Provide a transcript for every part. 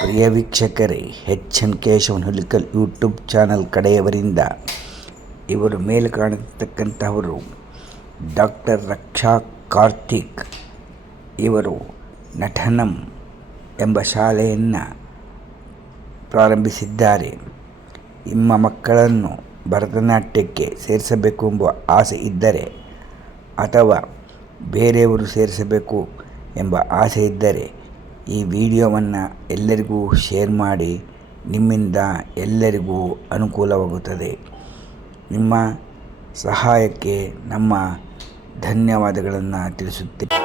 ಪ್ರಿಯ ವೀಕ್ಷಕರೇ, H N Keshavan Hulikal YouTube channel ಕಡೆಯವರಿಂದ ಇವರು ಮೇಲೆ ಕಾಣತಕ್ಕಂತಹವರು ಡಾಕ್ಟರ್ ರಕ್ಷಾ ಕಾರ್ತಿಕ್ ಇವರು ನಟನಂ ಎಂಬ ಶಾಲೆಯನ್ನು ಪ್ರಾರಂಭಿಸಿದ್ದಾರೆ. ನಿಮ್ಮ ಮಕ್ಕಳನ್ನು ಭರತನಾಟ್ಯಕ್ಕೆ ಸೇರಿಸಬೇಕು ಎಂಬ ಆಸೆ ಇದ್ದರೆ ಅಥವಾ ಬೇರೆಯವರು ಸೇರಿಸಬೇಕು ಎಂಬ ಆಸೆ ಇದ್ದರೆ ಈ ವಿಡಿಯೋವನ್ನು ಎಲ್ಲರಿಗೂ ಶೇರ್ ಮಾಡಿ ನಿಮ್ಮಿಂದ ಎಲ್ಲರಿಗೂ ಅನುಕೂಲವಾಗುತ್ತದೆ. ನಿಮ್ಮ ಸಹಾಯಕ್ಕೆ ನಮ್ಮ ಧನ್ಯವಾದಗಳನ್ನು ತಿಳಿಸುತ್ತೇವೆ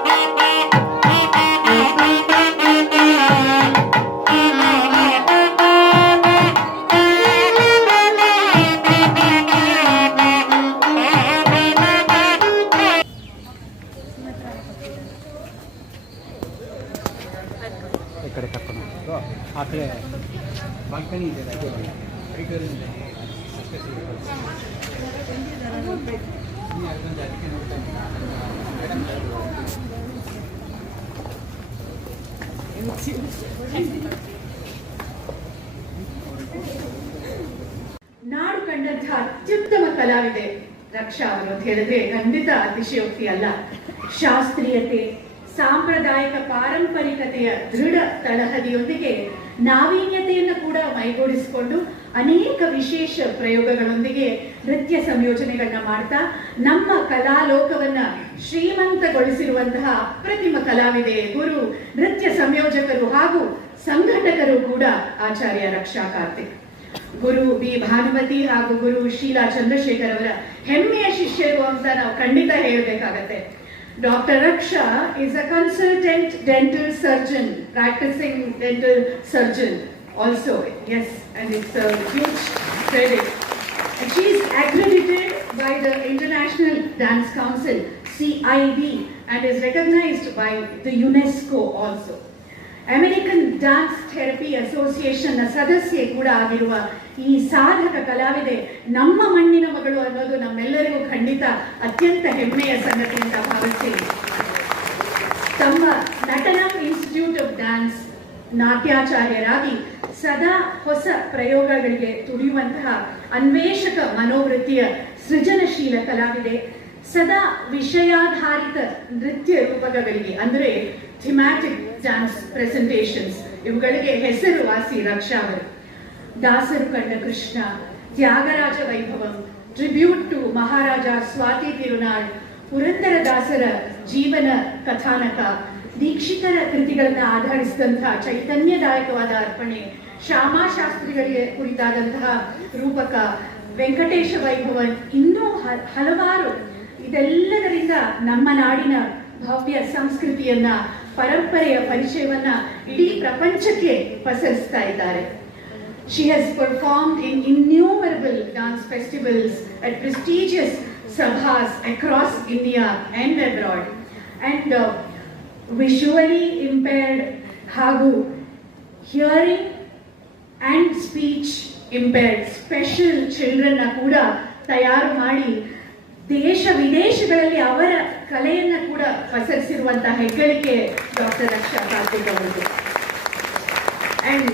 ನಾಡು ಕಂಡಂತಹ ಅತ್ಯುತ್ತಮ ಕಲಾವಿದೆ ರಕ್ಷಾ ಅವರು ಅಂತ ಹೇಳಿದ್ರೆ ಖಂಡಿತ ಅತಿಶಯೋಕ್ತಿ ಅಲ್ಲ ಶಾಸ್ತ್ರೀಯತೆ. ಸಾಂಪ್ರದಾಯಿಕ ಪಾರಂಪರಿಕತೆಯ ದೃಢ ತಳಹದಿಯೊಂದಿಗೆ ನಾವೀನ್ಯತೆಯನ್ನು ಕೂಡ ಮೈಗೂಡಿಸಿಕೊಂಡು ಅನೇಕ ವಿಶೇಷ ಪ್ರಯೋಗಗಳೊಂದಿಗೆ ನೃತ್ಯ ಸಂಯೋಜನೆಗಳನ್ನ ಮಾಡ್ತಾ ನಮ್ಮ ಕಲಾಲೋಕವನ್ನ ಶ್ರೀಮಂತಗೊಳಿಸಿರುವಂತಹ ಅಪ್ರತಿಮ ಕಲಾವಿದೆ, ಗುರು, ನೃತ್ಯ ಸಂಯೋಜಕರು ಹಾಗೂ ಸಂಘಟಕರು ಕೂಡ ಆಚಾರ್ಯ ರಕ್ಷಾ ಕಾರ್ತಿಕ್. ಗುರು ಬಿ. ಭಾನುಮತಿ ಹಾಗೂ ಗುರು ಶೀಲಾ ಚಂದ್ರಶೇಖರ್ ಅವರ ಹೆಮ್ಮೆಯ ಶಿಷ್ಯರು ಅಂತ ನಾವು ಖಂಡಿತ ಹೇಳಬೇಕಾಗತ್ತೆ. Dr. Raksha is a consultant dental surgeon, practicing dental surgeon also. Yes, and it's a huge credit. And she is accredited by the International Dance Council, CID, and is recognized by the UNESCO also. American dance therapy ಅಸೋಸಿಯೇಷನ್ನ ಸದಸ್ಯೆ ಕೂಡ ಆಗಿರುವ ಈ ಸಾಧಕ ಕಲಾವಿದೆ ನಮ್ಮ ಮಣ್ಣಿನ ಮಗಳು ಅನ್ನೋದು ನಮ್ಮೆಲ್ಲರಿಗೂ ಖಂಡಿತ ಅತ್ಯಂತ ಹೆಮ್ಮೆಯ ಸಂಗತಿ ಅಂತ ಭಾವಿಸ್ತೀನಿ. ತಮ್ಮ ನಟನ ಇನ್ಸ್ಟಿಟ್ಯೂಟ್ ಆಫ್ ಡ್ಯಾನ್ಸ್ ನಾಟ್ಯಾಚಾರ್ಯರಾಗಿ ಸದಾ ಹೊಸ ಪ್ರಯೋಗಗಳಿಗೆ ತುಡಿಯುವಂತಹ ಅನ್ವೇಷಕ ಮನೋವೃತ್ತಿಯ ಸೃಜನಶೀಲ ಕಲಾವಿದೆ ಸದಾ ವಿಷಯಾಧಾರಿತ ನೃತ್ಯ ರೂಪಕಗಳಿಗೆ, ಅಂದರೆ ಥಿಮ್ಯಾಟಿಕ್ ಡ್ಯಾನ್ಸ್ ಪ್ರೆಸೆಂಟೇಷನ್ಸ್ ಇವುಗಳಿಗೆ ಹೆಸರುವಾಸಿ ರಕ್ಷಾ ಅವರು. ದಾಸರು ಕಂಡ ಕೃಷ್ಣ, ತ್ಯಾಗರಾಜ ವೈಭವಂ ಟ್ರಿಬ್ಯೂಟ್ ಟು ಮಹಾರಾಜ ಸ್ವಾತಿ ತಿರುನಾಳ್ ಪುರಂದರದಾಸರ ಜೀವನ ಕಥಾನಕ, ದೀಕ್ಷಿತರ ಕೃತಿಗಳನ್ನ ಆಧರಿಸಿದಂತಹ ಚೈತನ್ಯದಾಯಕವಾದ ಅರ್ಪಣೆ, ಶ್ಯಾಮಾಶಾಸ್ತ್ರಿಗಳಿಗೆ ಕುರಿತಾದಂತಹ ರೂಪಕ ವೆಂಕಟೇಶ ವೈಭವನ್ ಇನ್ನೂ ಹಲವಾರು ಇದೆಲ್ಲದರಿಂದ ನಮ್ಮ ನಾಡಿನ ಭವ್ಯ ಸಂಸ್ಕೃತಿಯನ್ನ ಪರಂಪರೆಯ ಪರಿಚಯವನ್ನ ಇಡೀ ಪ್ರಪಂಚಕ್ಕೆ ಪಸರಿಸ್ತಾ ಇದ್ದಾರೆ has performed in innumerable dance festivals at prestigious sabhas across India and abroad. And uh, visually impaired ಹಾಗೂ hearing and speech impaired special children ಕೂಡ ತಯಾರು ಮಾಡಿ ದೇಶ ವಿದೇಶಗಳಲ್ಲಿ ಅವರ ಕಲೆಯನ್ನ ಕೂಡ ಪಸರಿಸಿರುವಂತಹ ಹೆಗ್ಗಳಿಕೆ ಡಾಕ್ಟರ್ ರಕ್ಷಾ ಕಾರ್ತಿಕ್ ಅಂಡ್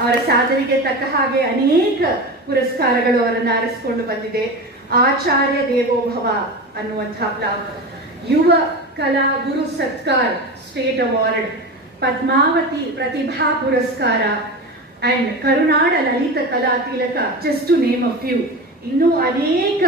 ಅವರ ಸಾಧನೆಗೆ ತಕ್ಕ ಹಾಗೆ ಅನೇಕ ಪುರಸ್ಕಾರಗಳು ಅವರನ್ನು ಆರಿಸಿಕೊಂಡು ಬಂದಿದೆ. ಆಚಾರ್ಯ ದೇವೋಭವ ಅನ್ನುವಂತಹ ಪ್ಲಾಕ್ ಯುವ ಕಲಾ ಗುರು ಸತ್ಕಾರ್ ಸ್ಟೇಟ್ ಅವಾರ್ಡ್, ಪದ್ಮಾವತಿ ಪ್ರತಿಭಾ ಪುರಸ್ಕಾರ ಅಂಡ್ ಕರುನಾಡ ಲಲಿತ ಕಲಾ ತಿಲಕ just to name a few ಇನ್ನೂ ಅನೇಕ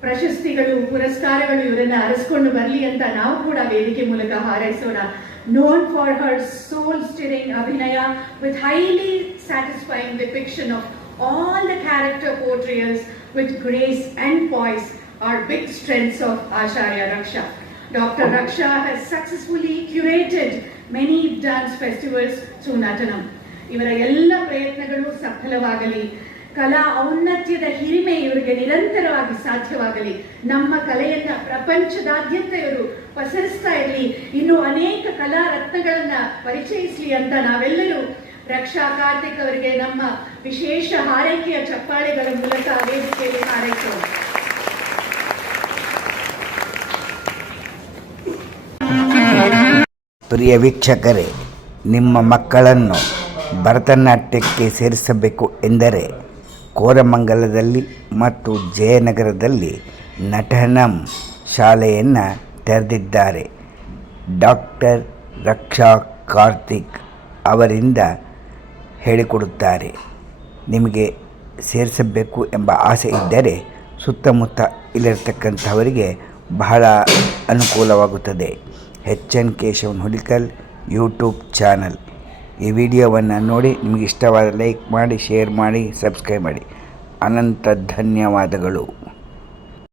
ಪ್ರಶಸ್ತಿಗಳು ಪುರಸ್ಕಾರಗಳು ಇವರನ್ನ ಅರಸ್ಕೊಂಡು ಬರಲಿ ಅಂತ ನಾವು ಕೂಡ ವೇದಿಕೆ ಮೂಲಕ ಹಾರೈಸೋಣ known for her soul stirring abhinaya with highly satisfying depiction of all the character portrayals with grace and poise are big strengths of Acharya Raksha. Dr. Raksha has successfully curated many dance festivals through Natanam. ಇವರ ಎಲ್ಲ ಪ್ರಯತ್ನಗಳು ಸಫಲವಾಗಲಿ ಕಲಾ ಔನ್ನತ್ಯದ ಹಿರಿಮೆ ಇವರಿಗೆ ನಿರಂತರವಾಗಿ ಸಾಧ್ಯವಾಗಲಿ. ನಮ್ಮ ಕಲೆಯನ್ನ ಪ್ರಪಂಚದಾದ್ಯಂತ ಇವರು ಪಸರಿಸ್ತಾ ಇರಲಿ. ಇನ್ನು ಅನೇಕ ಕಲಾ ರತ್ನಗಳನ್ನ ಪರಿಚಯಿಸಲಿ ಅಂತ ನಾವೆಲ್ಲರೂ ರಕ್ಷಾ ಕಾರ್ತಿಕ್ ಅವರಿಗೆ ನಮ್ಮ ವಿಶೇಷ ಹಾರೈಕೆಯ ಚಪ್ಪಾಳೆಗಳ ಮೂಲಕ ವೇದಿಕೆಯಲ್ಲಿ ಹಾರೈಸೋಣ. ಪ್ರಿಯ ವೀಕ್ಷಕರೇ, ನಿಮ್ಮ ಮಕ್ಕಳನ್ನು ಭರತನಾಟ್ಯಕ್ಕೆ ಸೇರಿಸಬೇಕು ಎಂದರೆ ಕೋರಮಂಗಲದಲ್ಲಿ ಮತ್ತು ಜಯನಗರದಲ್ಲಿ ನಟನಂ ಶಾಲೆಯನ್ನು ತೆರೆದಿದ್ದಾರೆ. ಡಾಕ್ಟರ್ ರಕ್ಷಾ ಕಾರ್ತಿಕ್ ಅವರಿಂದ ಹೇಳಿಕೊಡುತ್ತಾರೆ. ನಿಮಗೆ ಸೇರಿಸಬೇಕು ಎಂಬ ಆಸೆ ಇದ್ದರೆ ಸುತ್ತಮುತ್ತ ಇಲ್ಲಿರ್ತಕ್ಕಂಥವರಿಗೆ ಬಹಳ ಅನುಕೂಲವಾಗುತ್ತದೆ. H. N. Keshavan Hulikal YouTube channel. ಈ ವಿಡಿಯೋವನ್ನು ನೋಡಿ ನಿಮಗೆ ಇಷ್ಟವಾದ ಲೈಕ್ ಮಾಡಿ ಶೇರ್ ಮಾಡಿ ಸಬ್ಸ್ಕ್ರೈಬ್ ಮಾಡಿ. ಅನಂತ ಧನ್ಯವಾದಗಳು.